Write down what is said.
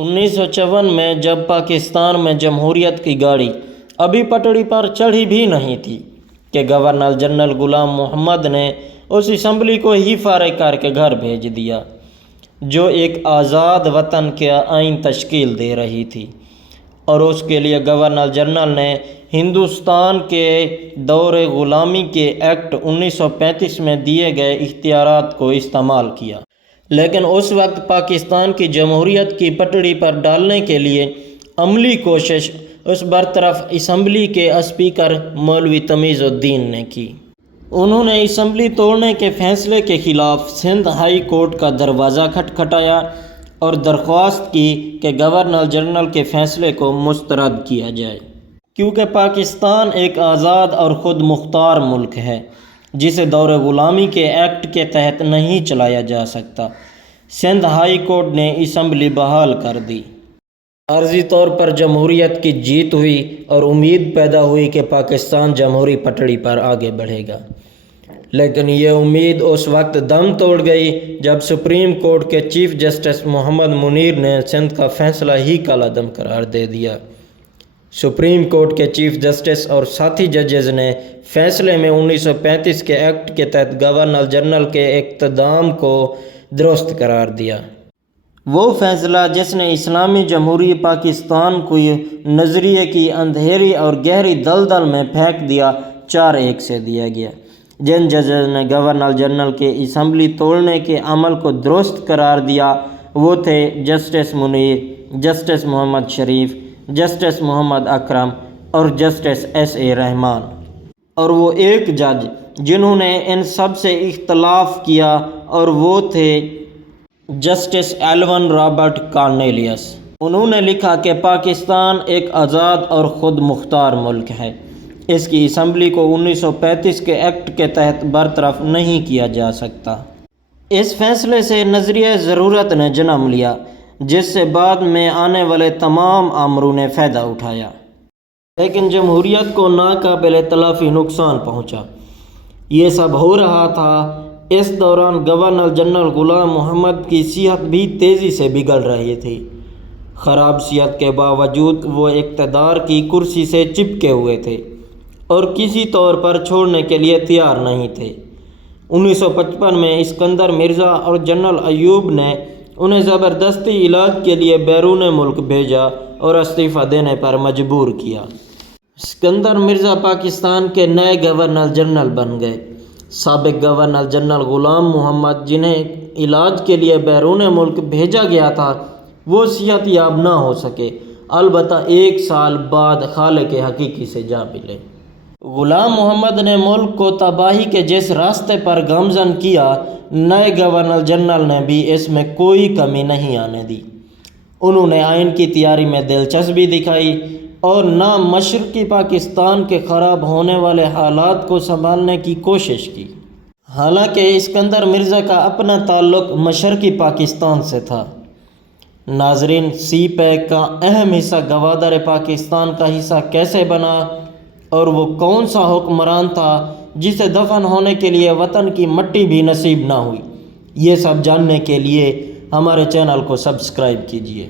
1954 میں جب پاکستان میں جمہوریت کی گاڑی ابھی پٹڑی پر چڑھی بھی نہیں تھی کہ گورنر جنرل غلام محمد نے اس اسمبلی کو ہی فارغ کر کے گھر بھیج دیا جو ایک آزاد وطن کا آئین تشکیل دے رہی تھی، اور اس کے لیے گورنر جنرل نے ہندوستان کے دور غلامی کے ایکٹ 1935 میں دیے گئے اختیارات کو استعمال کیا۔ لیکن اس وقت پاکستان کی جمہوریت کی پٹڑی پر ڈالنے کے لیے عملی کوشش اس برطرف اسمبلی کے اسپیکر مولوی تمیز الدین نے کی۔ انہوں نے اسمبلی توڑنے کے فیصلے کے خلاف سندھ ہائی کورٹ کا دروازہ کھٹکھٹایا اور درخواست کی کہ گورنر جنرل کے فیصلے کو مسترد کیا جائے، کیونکہ پاکستان ایک آزاد اور خود مختار ملک ہے جسے دور غلامی کے ایکٹ کے تحت نہیں چلایا جا سکتا۔ سندھ ہائی کورٹ نے اسمبلی بحال کر دی۔ عارضی طور پر جمہوریت کی جیت ہوئی اور امید پیدا ہوئی کہ پاکستان جمہوری پٹڑی پر آگے بڑھے گا، لیکن یہ امید اس وقت دم توڑ گئی جب سپریم کورٹ کے چیف جسٹس محمد منیر نے سندھ کا فیصلہ ہی کالعدم قرار دے دیا۔ سپریم کورٹ کے چیف جسٹس اور ساتھی ججز نے فیصلے میں 1935 کے ایکٹ کے تحت گورنر جنرل کے اقتدام کو درست قرار دیا۔ وہ فیصلہ جس نے اسلامی جمہوری پاکستان کو نظریے کی اندھیری اور گہری دلدل میں پھینک دیا، 4-1 سے دیا گیا۔ جن ججز نے گورنر جنرل کے اسمبلی توڑنے کے عمل کو درست قرار دیا وہ تھے جسٹس منیر، جسٹس محمد شریف، جسٹس محمد اکرم اور جسٹس S.A. رحمان، اور وہ ایک جج جنہوں نے ان سب سے اختلاف کیا اور وہ تھے جسٹس ایلون رابرٹ کارنیلیس۔ انہوں نے لکھا کہ پاکستان ایک آزاد اور خود مختار ملک ہے، اس کی اسمبلی کو 1935 کے ایکٹ کے تحت برطرف نہیں کیا جا سکتا۔ اس فیصلے سے نظریہ ضرورت نے جنم لیا جس سے بعد میں آنے والے تمام آمروں نے فائدہ اٹھایا، لیکن جمہوریت کو ناقابل تلافی نقصان پہنچا۔ یہ سب ہو رہا تھا، اس دوران گورنر جنرل غلام محمد کی صحت بھی تیزی سے بگڑ رہی تھی۔ خراب صحت کے باوجود وہ اقتدار کی کرسی سے چپکے ہوئے تھے اور کسی طور پر چھوڑنے کے لیے تیار نہیں تھے۔ 1955 میں اسکندر مرزا اور جنرل ایوب نے انہیں زبردستی علاج کے لیے بیرون ملک بھیجا اور استعفیٰ دینے پر مجبور کیا۔ اسکندر مرزا پاکستان کے نئے گورنر جنرل بن گئے۔ سابق گورنر جنرل غلام محمد جنہیں علاج کے لیے بیرون ملک بھیجا گیا تھا وہ صحت یاب نہ ہو سکے، البتہ 1 سال بعد خالق حقیقی سے جا ملے۔ غلام محمد نے ملک کو تباہی کے جس راستے پر گامزن کیا، نئے گورنر جنرل نے بھی اس میں کوئی کمی نہیں آنے دی۔ انہوں نے آئین کی تیاری میں دلچسپی دکھائی اور نہ مشرقی پاکستان کے خراب ہونے والے حالات کو سنبھالنے کی کوشش کی۔ حالانکہ اسکندر مرزا کا اپنا تعلق مشرقی پاکستان سے تھا۔ ناظرین، سی پیک کا اہم حصہ گوادر پاکستان کا حصہ کیسے بنا اور وہ کون سا حکمران تھا جسے دفن ہونے کے لیے وطن کی مٹی بھی نصیب نہ ہوئی، یہ سب جاننے کے لیے ہمارے چینل کو سبسکرائب کیجیے۔